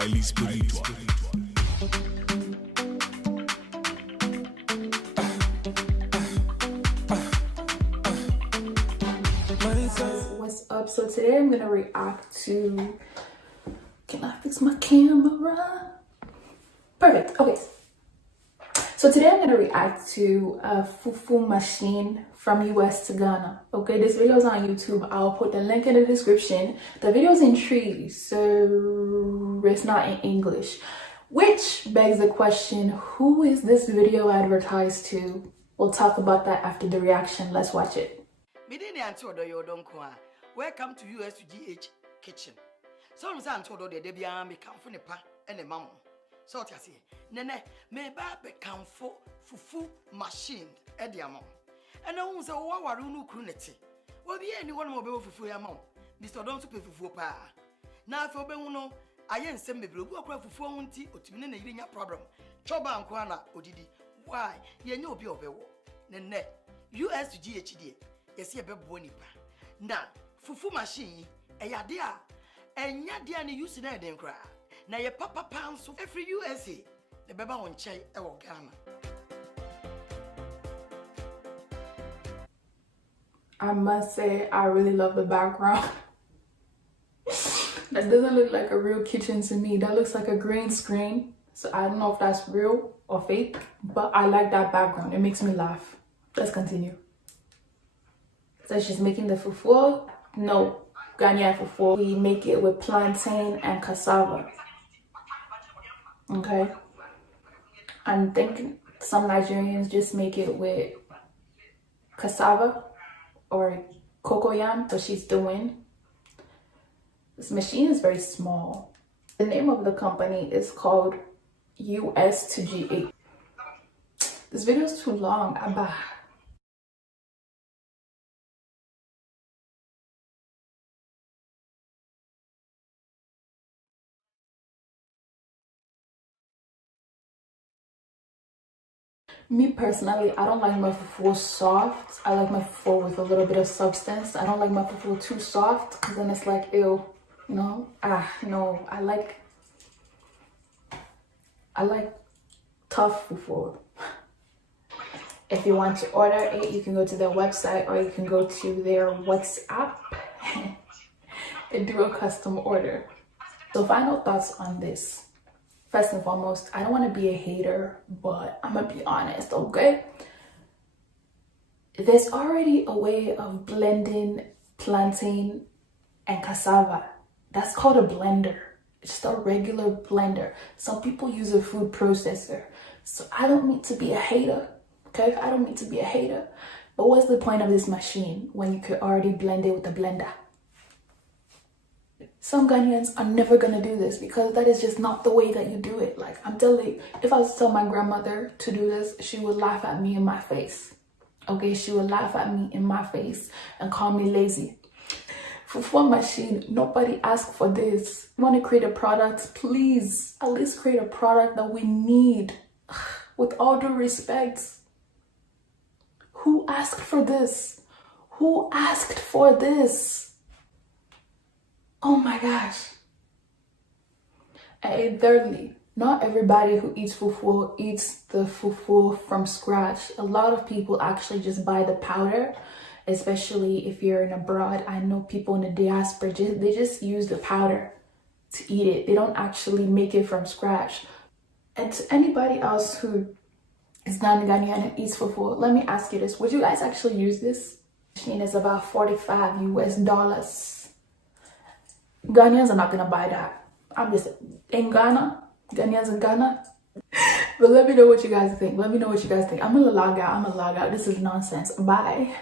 highly spiritual. What's up? So today I'm gonna react to, can I fix my camera? Perfect. Okay, so today I'm gonna react to a Fufu machine from US to Ghana. Okay, this video is on YouTube. I'll put the link in the description. The video is in Tree, so it's not in English, which begs the question, who is this video advertised to? We'll talk about that after the reaction. Let's watch it. Welcome to US2GH Kitchen. So I'm saying to the Debian me come for the pa and the mamma. So I say, Nene, me babe come for Fufu machine at the amount. And I won't say, what are you crunity? Well, be anyone more Fufu amount. Mr. Don't pay Fufu pa. Now, if you know, I ain't send me blue, go for Fufu tea or to mean a problem. Choba and Kwana, Odidi. Why? You know, be over. Nene, US2GH, yes, you be bonipa. Now, Fufu machine, a yadia, and yadia ni use in a den cry. Na ye papa pounds of every USA, the beba on chai or Ghana. I must say, I really love the background. That doesn't look like a real kitchen to me. That looks like a green screen. So I don't know if that's real or fake, but I like that background. It makes me laugh. Let's continue. So she's making the fufu. No, Ghanaian fufu. We make it with plantain and cassava. Okay. I'm thinking some Nigerians just make it with cassava or cocoyam. So she's doing. This machine is very small. The name of the company is called US2GH. This video is too long. Abba. Me personally, I don't like my fufu soft. I like my fufu with a little bit of substance. I don't like my fufu too soft because then it's like, ew, you know? No, I like tough fufu. If you want to order it, you can go to their website or you can go to their WhatsApp and do a custom order. So final thoughts on this. First and foremost, I don't want to be a hater, but I'm gonna be honest, okay? There's already a way of blending plantain and cassava. That's called a blender. It's just a regular blender. Some people use a food processor. So I don't mean to be a hater, okay? I don't mean to be a hater. But what's the point of this machine when you could already blend it with a blender? Some Ghanaians are never gonna do this because that is just not the way that you do it. Like, I'm telling you, if I was to tell my grandmother to do this, she would laugh at me in my face. Okay, she would laugh at me in my face and call me lazy. Fufu machine, nobody asked for this. You wanna create a product? Please, at least create a product that we need. With all due respect. Who asked for this? Who asked for this? Oh my gosh. And thirdly, not everybody who eats fufu eats the fufu from scratch. A lot of people actually just buy the powder, especially if you're in abroad. I know people in the diaspora, they just use the powder to eat it. They don't actually make it from scratch. And to anybody else who is non-Ghanaian and eats fufu, let me ask you this. Would you guys actually use this? The machine is about 45 US dollars. Ghanaians are not gonna buy that. I'm just in Ghana, Ghanaians in Ghana. But let me know what you guys think. Let me know what you guys think. I'm gonna log out. This is nonsense. Bye.